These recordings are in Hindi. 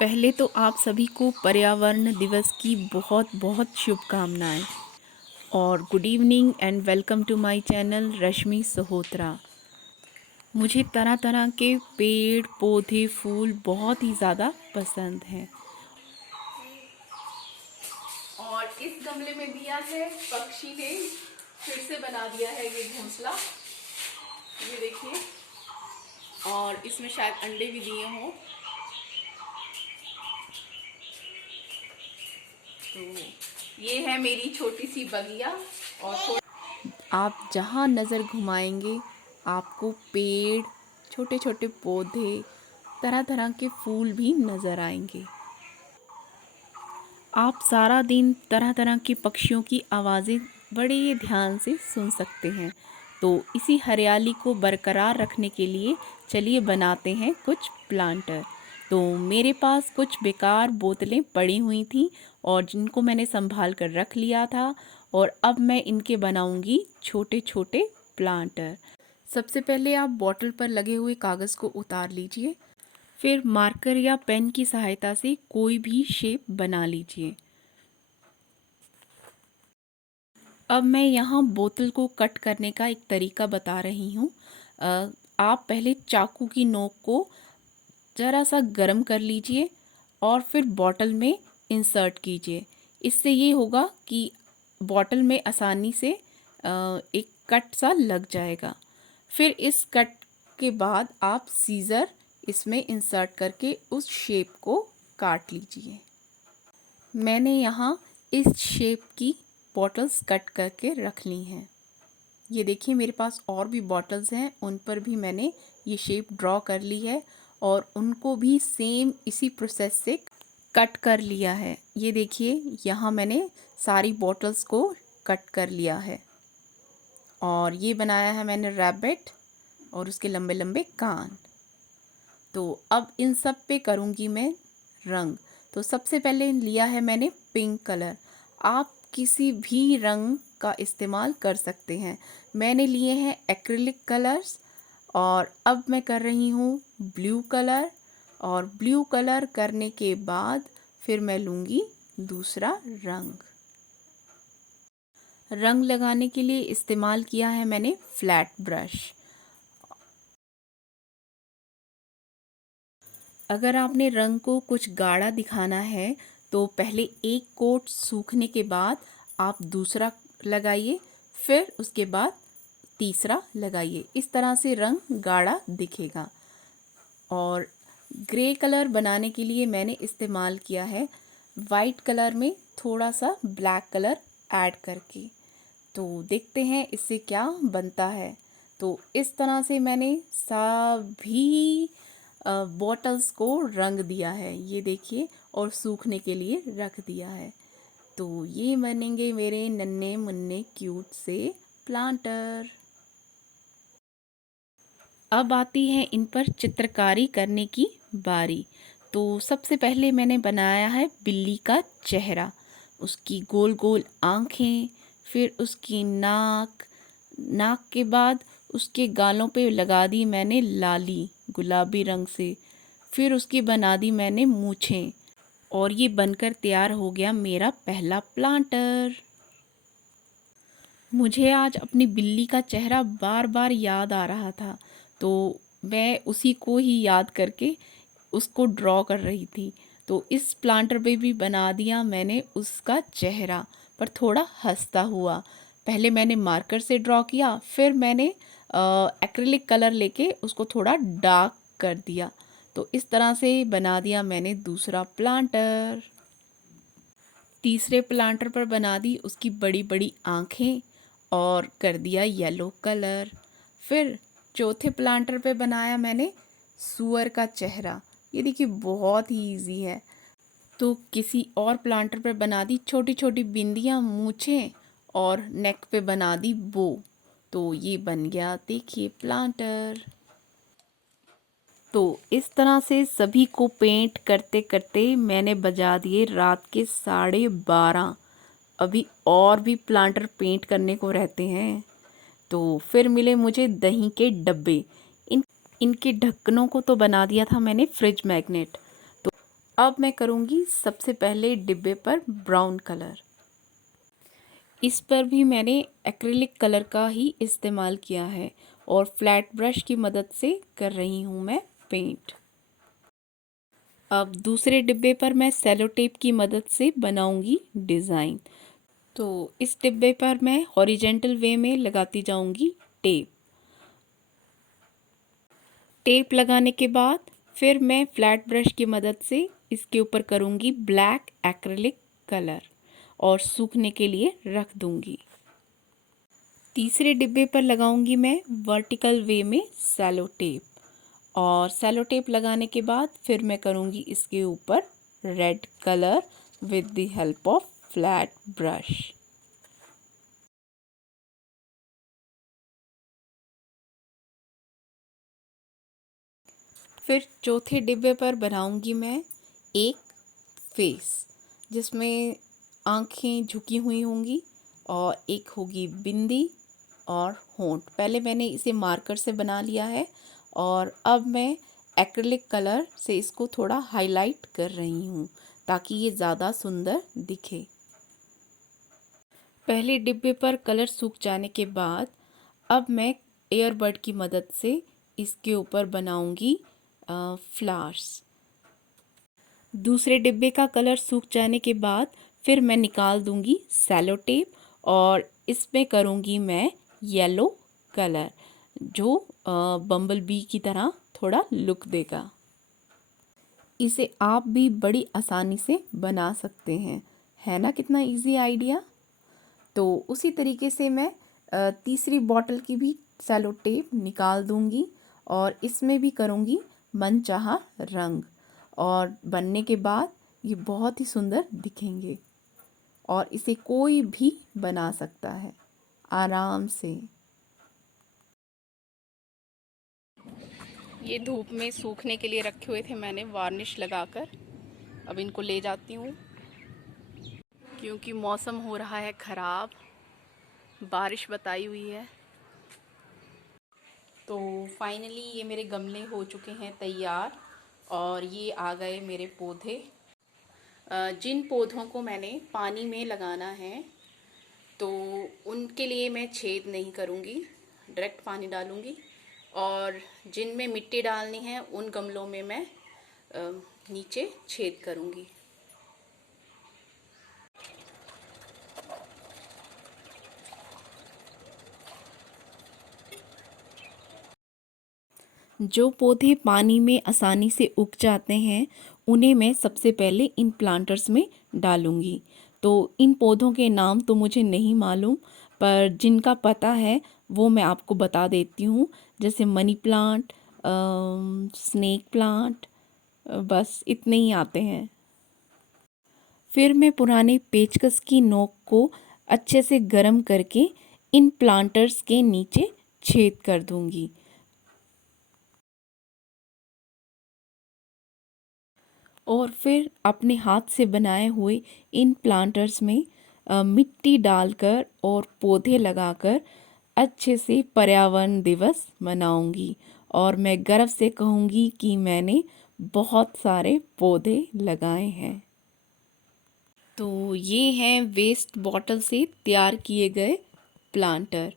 पहले तो आप सभी को पर्यावरण दिवस की बहुत बहुत शुभकामनाएं और good evening and welcome to my channel Rashmi Sahotra. मुझे तरह तरह के पेड़ पौधे फूल बहुत ही ज़्यादा पसंद हैं और इस गमले में दिया है पक्षी ने फिर से बना दिया है ये घोंसला। ये देखिए, और इसमें शायद अंडे भी दिए हों। तो ये है मेरी छोटी सी बगिया और आप जहाँ नज़र घुमाएंगे आपको पेड़, छोटे छोटे पौधे, तरह तरह के फूल भी नज़र आएंगे। आप सारा दिन तरह तरह के पक्षियों की आवाज़ें बड़े ध्यान से सुन सकते हैं। तो इसी हरियाली को बरकरार रखने के लिए चलिए बनाते हैं कुछ प्लांटर। तो मेरे पास कुछ बेकार बोतलें पड़ी हुई थीं और जिनको मैंने संभाल कर रख लिया था, और अब मैं इनके बनाऊंगी छोटे छोटे प्लांटर। सबसे पहले आप बॉटल पर लगे हुए कागज़ को उतार लीजिए, फिर मार्कर या पेन की सहायता से कोई भी शेप बना लीजिए। अब मैं यहाँ बोतल को कट करने का एक तरीका बता रही हूँ। आप पहले चाकू की नोक को ज़रा सा गर्म कर लीजिए और फिर बॉटल में इंसर्ट कीजिए। इससे ये होगा कि बॉटल में आसानी से एक कट सा लग जाएगा। फिर इस कट के बाद आप सीज़र इसमें इंसर्ट करके उस शेप को काट लीजिए। मैंने यहाँ इस शेप की बॉटल्स कट करके रख ली हैं। ये देखिए, मेरे पास और भी बॉटल्स हैं, उन पर भी मैंने ये शेप ड्रॉ कर ली है और उनको भी सेम इसी प्रोसेस से कट कर लिया है। ये देखिए, यहाँ मैंने सारी बॉटल्स को कट कर लिया है और ये बनाया है मैंने रैबिट और उसके लंबे लंबे कान। तो अब इन सब पे करूँगी मैं रंग। तो सबसे पहले लिया है मैंने पिंक कलर। आप किसी भी रंग का इस्तेमाल कर सकते हैं। मैंने लिए हैं एक्रिलिक कलर्स और अब मैं कर रही हूँ ब्लू कलर, और ब्लू कलर करने के बाद फिर मैं लूँगी दूसरा रंग। रंग लगाने के लिए इस्तेमाल किया है मैंने फ्लैट ब्रश। अगर आपने रंग को कुछ गाढ़ा दिखाना है तो पहले एक कोट सूखने के बाद आप दूसरा लगाइए, फिर उसके बाद तीसरा लगाइए। इस तरह से रंग गाढ़ा दिखेगा। और ग्रे कलर बनाने के लिए मैंने इस्तेमाल किया है वाइट कलर में थोड़ा सा ब्लैक कलर ऐड करके। तो देखते हैं इससे क्या बनता है। तो इस तरह से मैंने सभी बॉटल्स को रंग दिया है, ये देखिए, और सूखने के लिए रख दिया है। तो ये बनेंगे मेरे नन्हे मुन्ने क्यूट से प्लांटर। अब आती है इन पर चित्रकारी करने की बारी। तो सबसे पहले मैंने बनाया है बिल्ली का चेहरा, उसकी गोल गोल आँखें, फिर उसकी नाक, नाक के बाद उसके गालों पे लगा दी मैंने लाली गुलाबी रंग से, फिर उसकी बना दी मैंने मूछें, और ये बनकर तैयार हो गया मेरा पहला प्लांटर। मुझे आज अपनी बिल्ली का चेहरा बार बार याद आ रहा था, तो मैं उसी को ही याद करके उसको ड्रॉ कर रही थी। तो इस प्लांटर पे भी बना दिया मैंने उसका चेहरा, पर थोड़ा हंसता हुआ। पहले मैंने मार्कर से ड्रॉ किया, फिर मैंने एक्रिलिक कलर लेके उसको थोड़ा डार्क कर दिया। तो इस तरह से बना दिया मैंने दूसरा प्लांटर। तीसरे प्लांटर पर बना दी उसकी बड़ी बड़ी आँखें और कर दिया येलो कलर। फिर चौथे प्लांटर पे बनाया मैंने सूअर का चेहरा। ये देखिए, बहुत ही इजी है। तो किसी और प्लांटर पर बना दी छोटी छोटी बिंदियाँ, मूछें, और नेक पे बना दी बो। तो ये बन गया, देखिए, प्लांटर। तो इस तरह से सभी को पेंट करते करते मैंने बजा दिए रात के 12:30। अभी और भी प्लांटर पेंट करने को रहते हैं। तो फिर मिले मुझे दही के डब्बे। इनके ढक्कनों को तो बना दिया था मैंने फ्रिज मैग्नेट। तो अब मैं करूँगी सबसे पहले डिब्बे पर ब्राउन कलर। इस पर भी मैंने एक्रिलिक कलर का ही इस्तेमाल किया है और फ्लैट ब्रश की मदद से कर रही हूँ मैं पेंट। अब दूसरे डिब्बे पर मैं सेलो टेप की मदद से बनाऊंगी डिज़ाइन। तो इस डिब्बे पर मैं हॉरिजेंटल वे में लगाती जाऊंगी टेप। टेप लगाने के बाद फिर मैं फ्लैट ब्रश की मदद से इसके ऊपर करूंगी ब्लैक एक्रिलिक कलर और सूखने के लिए रख दूंगी। तीसरे डिब्बे पर लगाऊंगी मैं वर्टिकल वे में सेलो टेप और सेलो टेप लगाने के बाद फिर मैं करूंगी इसके ऊपर red colour with the help of flat brush. फिर चौथे डिब्बे पर बनाऊंगी मैं एक फेस जिसमें आंखें झुकी हुई होंगी और एक होगी बिंदी और होंठ। पहले मैंने इसे मार्कर से बना लिया है और अब मैं एक्रिलिक कलर से इसको थोड़ा हाईलाइट कर रही हूँ ताकि ये ज़्यादा सुंदर दिखे। पहले डिब्बे पर कलर सूख जाने के बाद अब मैं एयरबड की मदद से इसके ऊपर बनाऊंगी फ्लावर्स। दूसरे डिब्बे का कलर सूख जाने के बाद फिर मैं निकाल दूंगी सेलो टेप और इसमें करूंगी मैं येलो कलर जो बम्बल बी की तरह थोड़ा लुक देगा। इसे आप भी बड़ी आसानी से बना सकते हैं, है ना कितना इजी आइडिया। तो उसी तरीके से मैं तीसरी बॉटल की भी सेलो टेप निकाल दूंगी और इसमें भी करूंगी मनचाहा रंग और बनने के बाद ये बहुत ही सुंदर दिखेंगे और इसे कोई भी बना सकता है आराम से। ये धूप में सूखने के लिए रखे हुए थे मैंने वार्निश लगाकर। अब इनको ले जाती हूँ क्योंकि मौसम हो रहा है ख़राब, बारिश बताई हुई है। तो फाइनली ये मेरे गमले हो चुके हैं तैयार और ये आ गए मेरे पौधे। जिन पौधों को मैंने पानी में लगाना है तो उनके लिए मैं छेद नहीं करूँगी, डायरेक्ट पानी डालूँगी और जिनमें मिट्टी डालनी है उन गमलों में मैं नीचे छेद करूँगी। जो पौधे पानी में आसानी से उग जाते हैं उन्हें मैं सबसे पहले इन प्लांटर्स में डालूँगी। तो इन पौधों के नाम तो मुझे नहीं मालूम, पर जिनका पता है वो मैं आपको बता देती हूँ, जैसे मनी प्लांट, स्नेक प्लांट, बस इतने ही आते हैं। फिर मैं पुराने पेचकस की नोक को अच्छे से गर्म करके इन प्लांटर्स के नीचे छेद कर दूँगी। और फिर अपने हाथ से बनाए हुए इन प्लांटर्स में मिट्टी डालकर और पौधे लगाकर अच्छे से पर्यावरण दिवस मनाऊंगी और मैं गर्व से कहूँगी कि मैंने बहुत सारे पौधे लगाए हैं। तो ये हैं वेस्ट बॉटल से तैयार किए गए प्लांटर।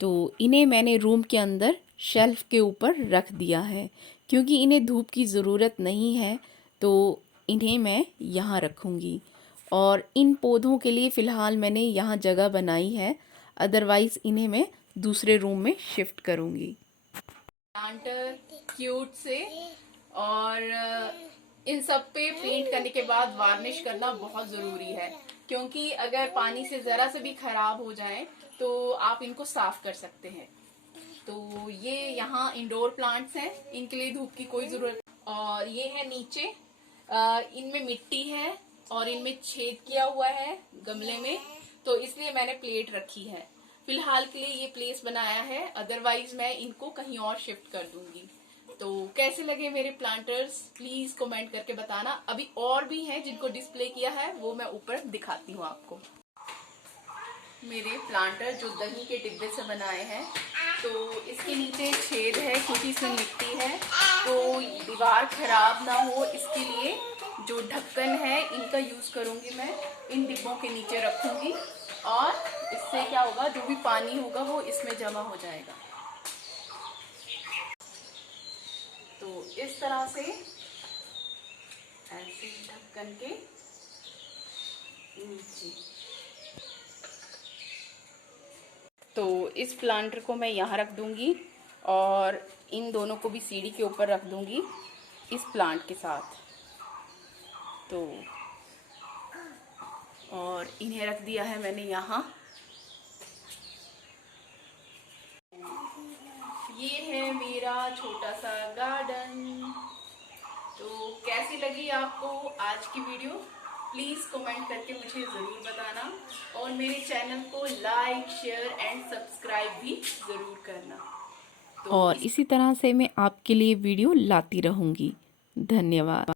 तो इन्हें मैंने रूम के अंदर शेल्फ के ऊपर रख दिया है क्योंकि इन्हें धूप की ज़रूरत नहीं है, तो इन्हें मैं यहाँ रखूँगी। और इन पौधों के लिए फ़िलहाल मैंने यहाँ जगह बनाई है, अदरवाइज़ इन्हें मैं दूसरे रूम में शिफ्ट करूँगी। प्लांटर क्यूट से और इन सब पे पेंट करने के बाद वार्निश करना बहुत ज़रूरी है क्योंकि अगर पानी से ज़रा से भी ख़राब हो जाए तो आप इनको साफ़ कर सकते हैं। तो ये यहाँ इंडोर प्लांट्स हैं, इनके लिए धूप की कोई ज़रूरत। और ये है नीचे, इनमें मिट्टी है और इनमें छेद किया हुआ है गमले में, तो इसलिए मैंने प्लेट रखी है। फिलहाल के लिए ये प्लेस बनाया है, अदरवाइज मैं इनको कहीं और शिफ्ट कर दूंगी। तो कैसे लगे मेरे प्लांटर्स प्लीज कमेंट करके बताना। अभी और भी हैं जिनको डिस्प्ले किया है, वो मैं ऊपर दिखाती हूँ आपको। मेरे प्लांटर जो दही के डिब्बे से बनाए हैं, तो इसके नीचे छेद है क्योंकि इसमें मिट्टी है, तो दीवार खराब ना हो इसके लिए जो ढक्कन है इनका यूज़ करूँगी मैं, इन डिब्बों के नीचे रखूँगी और इससे क्या होगा, जो भी पानी होगा वो इसमें जमा हो जाएगा। तो इस तरह से ऐसे ढक्कन के नीचे। तो इस प्लांटर को मैं यहाँ रख दूँगी और इन दोनों को भी सीढ़ी के ऊपर रख दूँगी इस प्लांट के साथ। तो और इन्हें रख दिया है मैंने यहाँ। ये है मेरा छोटा सा गार्डन। तो कैसी लगी आपको आज की वीडियो, प्लीज़ कमेंट करके मुझे ज़रूर बताना और मेरे चैनल को लाइक शेयर एंड सब्सक्राइब भी ज़रूर करना। तो और इसी तरह से मैं आपके लिए वीडियो लाती रहूँगी। धन्यवाद।